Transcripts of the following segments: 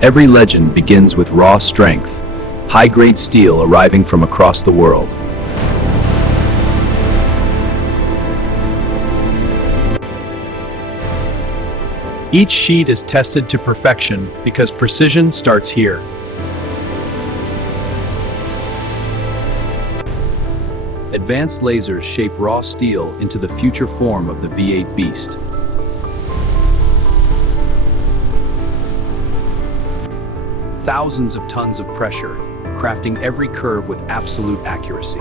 Every legend begins with raw strength, high-grade steel arriving from across the world. Each sheet is tested to perfection because precision starts here. Advanced lasers shape raw steel into the future form of the V8 Beast. Thousands of tons of pressure, crafting every curve with absolute accuracy.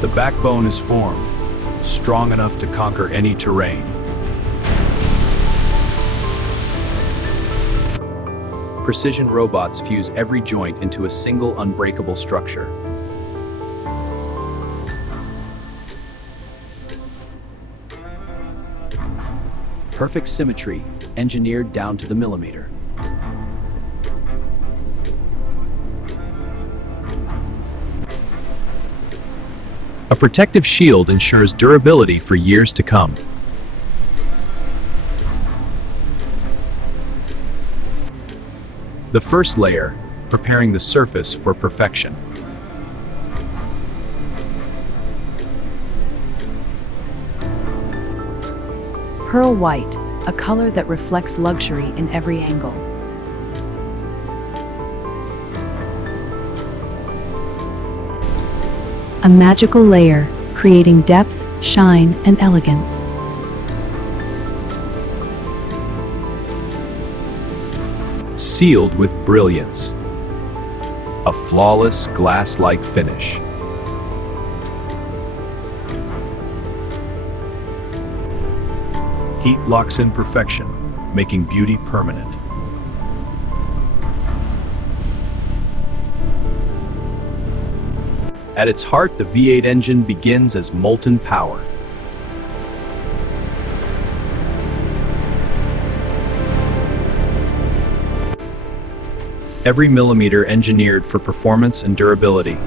The backbone is formed, strong enough to conquer any terrain. Precision robots fuse every joint into a single unbreakable structure. Perfect symmetry, engineered down to the millimeter. A protective shield ensures durability for years to come. The first layer, preparing the surface for perfection. Pearl white, a color that reflects luxury in every angle. A magical layer, creating depth, shine, and elegance. Sealed with brilliance. A flawless, glass-like finish. Heat locks in perfection, making beauty permanent. At its heart, the V8 engine begins as molten power. Every millimeter engineered for performance and durability.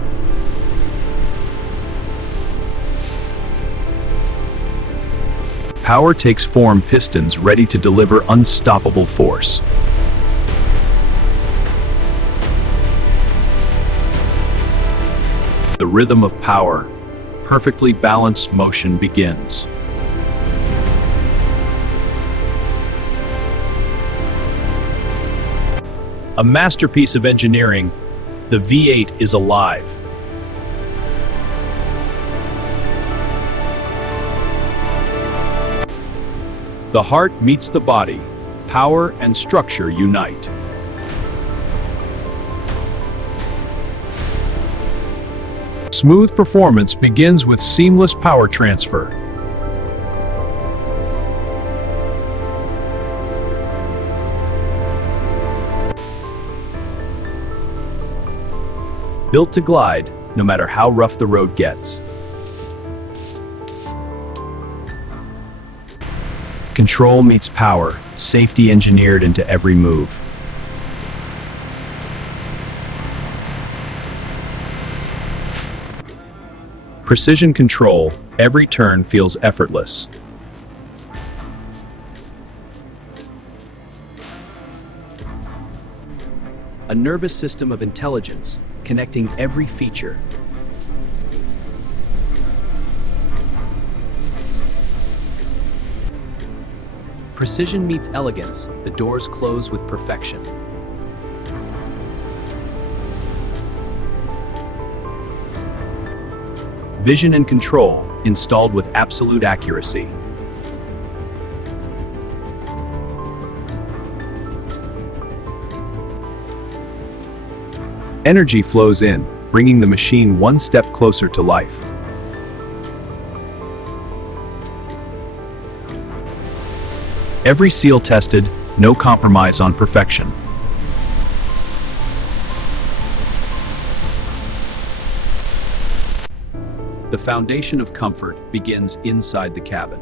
Power takes form, pistons ready to deliver unstoppable force. The rhythm of power, perfectly balanced motion begins. A masterpiece of engineering, the V8 is alive. The heart meets the body, power and structure unite. Smooth performance begins with seamless power transfer. Built to glide, no matter how rough the road gets. Control meets power, safety engineered into every move. Precision control, every turn feels effortless. A nervous system of intelligence, connecting every feature. Precision meets elegance, the doors close with perfection. Vision and control, installed with absolute accuracy. Energy flows in, bringing the machine one step closer to life. Every seal tested, no compromise on perfection. The foundation of comfort begins inside the cabin.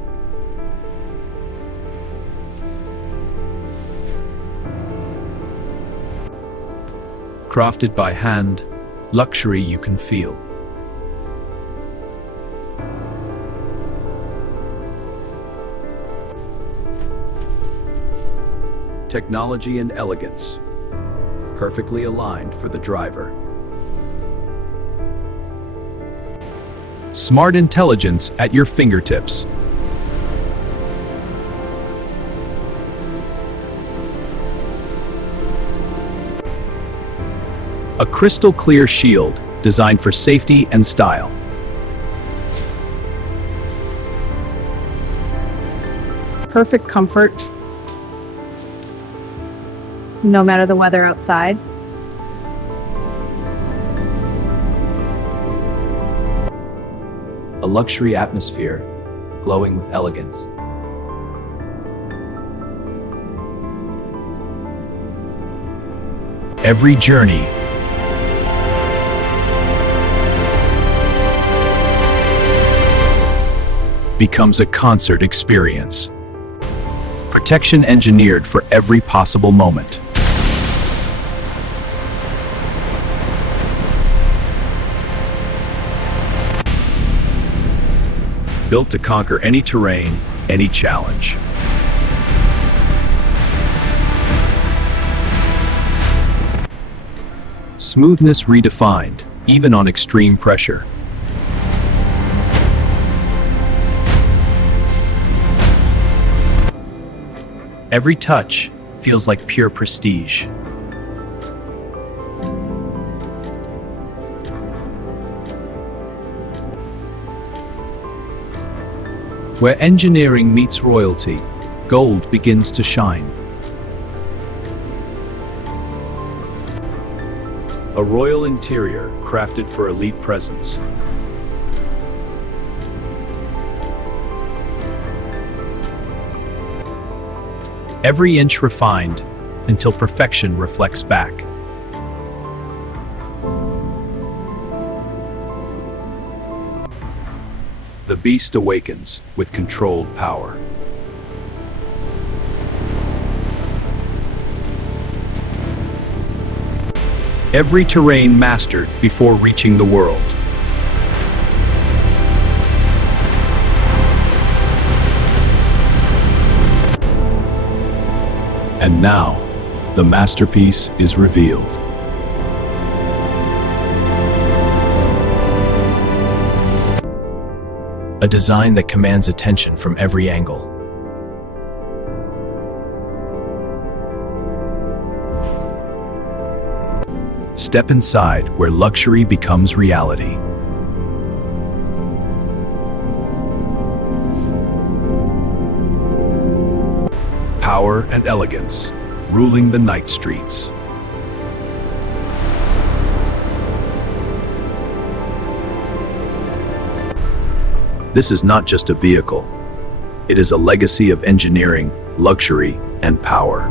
Crafted by hand, luxury you can feel. technology and elegance, perfectly aligned for the driver. Smart intelligence at your fingertips. A crystal clear shield designed for safety and style. Perfect comfort, no matter the weather outside. A luxury atmosphere, glowing with elegance. Every journey becomes a concert experience. Protection engineered for every possible moment. Built to conquer any terrain, any challenge. Smoothness redefined, even on extreme pressure. Every touch feels like pure prestige. Where engineering meets royalty, gold begins to shine. A royal interior crafted for elite presence. Every inch refined until perfection reflects back. The beast awakens with controlled power. Every terrain mastered before reaching the world. And now, the masterpiece is revealed. A design that commands attention from every angle. Step inside where luxury becomes reality. Power and elegance, ruling the night streets. This is not just a vehicle. It is a legacy of engineering, luxury, and power.